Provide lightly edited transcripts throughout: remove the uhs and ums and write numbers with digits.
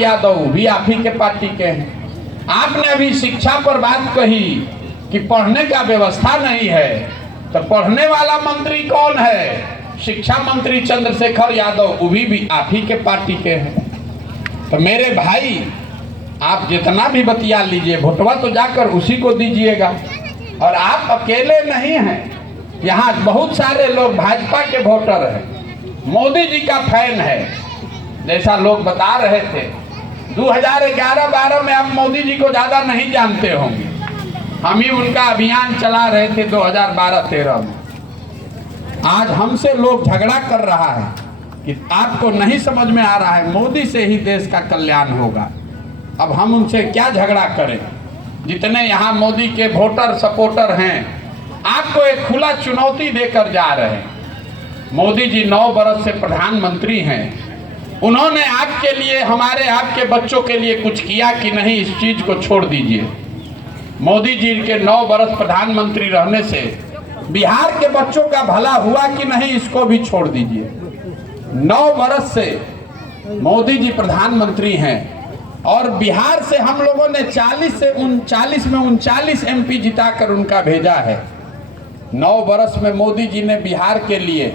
यादव भी आप ही के पार्टी के हैं। आपने अभी शिक्षा पर बात कही कि पढ़ने का व्यवस्था नहीं है, तो पढ़ने वाला मंत्री कौन है? शिक्षा मंत्री चंद्रशेखर यादव, वो भी आप ही के पार्टी के हैं। तो मेरे भाई, आप जितना भी बतिया लीजिए, वोटवा तो जाकर उसी को दीजिएगा। और आप अकेले नहीं हैं, यहाँ बहुत सारे लोग भाजपा के वोटर हैं, मोदी जी का फैन है। जैसा लोग बता रहे थे 2011-12 में आप मोदी जी को ज़्यादा नहीं जानते होंगे, हम ही उनका अभियान चला रहे थे 2012-13 में। आज हमसे लोग झगड़ा कर रहा है कि आपको नहीं समझ में आ रहा है, मोदी से ही देश का कल्याण होगा। अब हम उनसे क्या झगड़ा करें? जितने यहाँ मोदी के वोटर सपोर्टर हैं, आपको एक खुला चुनौती देकर जा रहे हैं। मोदी जी 9 वर्ष से प्रधानमंत्री हैं, उन्होंने आपके लिए, हमारे आपके बच्चों के लिए कुछ किया कि नहीं? इस चीज को छोड़ दीजिए। मोदी जी के 9 वर्ष प्रधानमंत्री रहने से बिहार के बच्चों का भला हुआ कि नहीं? इसको भी छोड़ दीजिए। 9 वर्ष से मोदी जी प्रधानमंत्री हैं और बिहार से हम लोगों ने 40 से 39 MP जिताकर उनका भेजा है। 9 वर्ष में मोदी जी ने बिहार के लिए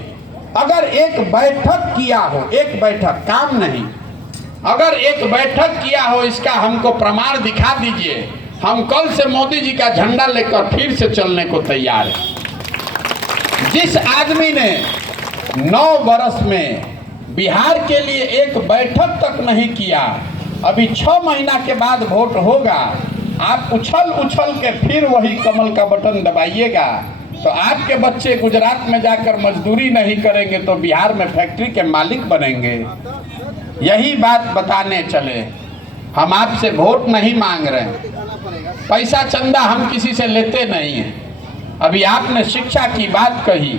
अगर एक बैठक किया हो, एक बैठक, काम नहीं, अगर एक बैठक किया हो, इसका हमको प्रमाण दिखा दीजिए। हम कल से मोदी जी का झंडा लेकर फिर से चलने को तैयार हैं। जिस आदमी ने 9 वर्ष में बिहार के लिए एक बैठक तक नहीं किया, अभी 6 महीना के बाद वोट होगा, आप उछल उछल के फिर वही कमल का बटन दबाइएगा, तो आपके बच्चे गुजरात में जाकर मजदूरी नहीं करेंगे तो बिहार में फैक्ट्री के मालिक बनेंगे। यही बात बताने चले। हम आपसे वोट नहीं मांग रहे हैं, पैसा चंदा हम किसी से लेते नहीं हैं। अभी आपने शिक्षा की बात कही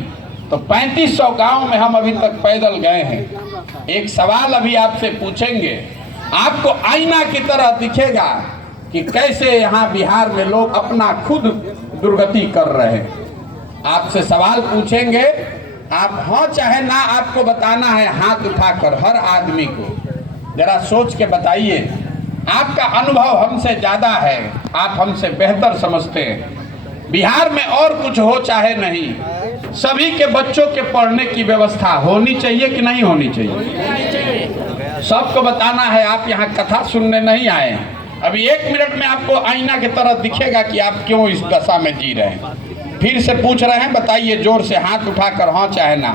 तो 3500 गांव में हम अभी तक पैदल गए हैं। एक सवाल अभी आपसे पूछेंगे, आपको आईना की तरह दिखेगा कि कैसे यहाँ बिहार में लोग अपना खुद दुर्गति कर रहे हैं। आपसे सवाल पूछेंगे, आप हाँ चाहे ना आपको बताना है, हाथ उठाकर हर आदमी को। जरा सोच के बताइए, आपका अनुभव हमसे ज़्यादा है, आप हमसे बेहतर समझते हैं। बिहार में और कुछ हो चाहे नहीं, सभी के बच्चों के पढ़ने की व्यवस्था होनी चाहिए कि नहीं होनी चाहिए? सबको बताना है। आप यहाँ कथा सुनने नहीं आए हैं। अभी 1 मिनट में आपको आईना की तरह दिखेगा कि आप क्यों इस दशा में जी रहे हैं। फिर से पूछ रहे हैं, बताइए जोर से हाथ उठाकर, हाँ चाहे ना।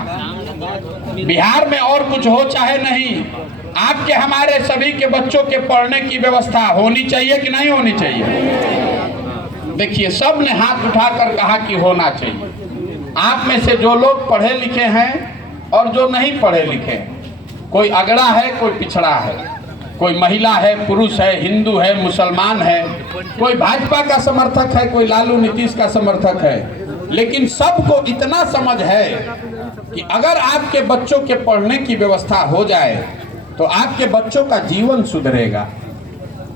बिहार में और कुछ हो चाहे नहीं, आपके हमारे सभी के बच्चों के पढ़ने की व्यवस्था होनी चाहिए कि नहीं होनी चाहिए? देखिए, सब ने हाथ उठाकर कहा कि होना चाहिए। आप में से जो लोग पढ़े लिखे हैं और जो नहीं पढ़े लिखे, कोई अगड़ा है, कोई पिछड़ा है, कोई महिला है, पुरुष है, हिंदू है, मुसलमान है, कोई भाजपा का समर्थक है, कोई लालू नीतीश का समर्थक है, लेकिन सबको इतना समझ है कि अगर आपके बच्चों के पढ़ने की व्यवस्था हो जाए तो आपके बच्चों का जीवन सुधरेगा।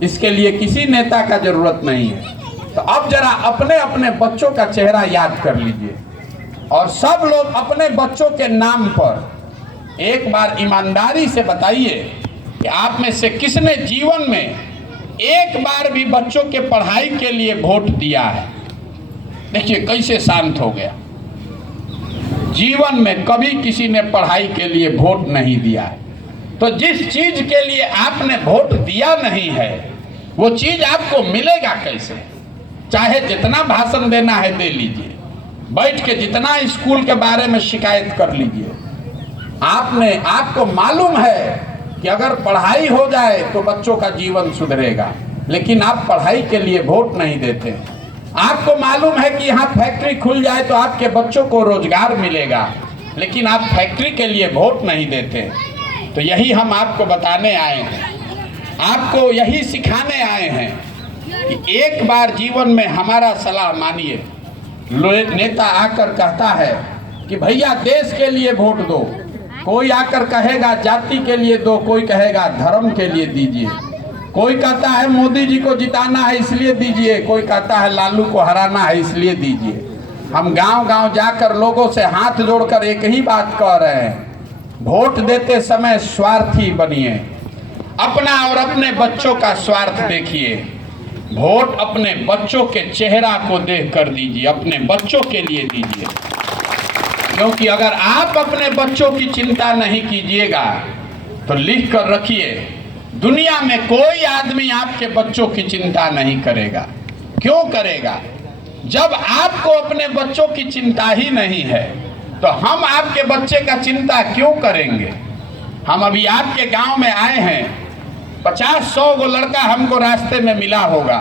इसके लिए किसी नेता का जरूरत नहीं है। तो अब जरा अपने अपने बच्चों का चेहरा याद कर लीजिए और सब लोग अपने बच्चों के नाम पर एक बार ईमानदारी से बताइए कि आप में से किसने जीवन में एक बार भी बच्चों के पढ़ाई के लिए वोट दिया है? देखिए कैसे शांत हो गया। जीवन में कभी किसी ने पढ़ाई के लिए वोट नहीं दिया है। तो जिस चीज के लिए आपने वोट दिया नहीं है, वो चीज आपको मिलेगा कैसे? चाहे जितना भाषण देना है दे लीजिए, बैठ के जितना स्कूल के बारे में शिकायत कर लीजिए। आपको मालूम है कि अगर पढ़ाई हो जाए तो बच्चों का जीवन सुधरेगा, लेकिन आप पढ़ाई के लिए वोट नहीं देते। आपको मालूम है कि यहाँ फैक्ट्री खुल जाए तो आपके बच्चों को रोजगार मिलेगा, लेकिन आप फैक्ट्री के लिए वोट नहीं देते। तो यही हम आपको बताने आए हैं, आपको यही सिखाने आए हैं कि एक बार जीवन में हमारा सलाह मानिए। नेता आकर कहता है कि भैया देश के लिए वोट दो, कोई आकर कहेगा जाति के लिए दो, कोई कहेगा धर्म के लिए दीजिए, कोई कहता है मोदी जी को जिताना है इसलिए दीजिए, कोई कहता है लालू को हराना है इसलिए दीजिए। हम गांव गांव जाकर लोगों से हाथ जोड़कर एक ही बात कह रहे हैं, वोट देते समय स्वार्थी बनिए। अपना और अपने बच्चों का स्वार्थ देखिए। वोट अपने बच्चों के चेहरा को देख कर दीजिए, अपने बच्चों के लिए दीजिए। क्योंकि अगर आप अपने बच्चों की चिंता नहीं कीजिएगा तो लिख कर रखिए, दुनिया में कोई आदमी आपके बच्चों की चिंता नहीं करेगा। क्यों करेगा? जब आपको अपने बच्चों की चिंता ही नहीं है तो हम आपके बच्चे का चिंता क्यों करेंगे? हम अभी आपके गांव में आए हैं, 50-100 गो लड़का हमको रास्ते में मिला होगा।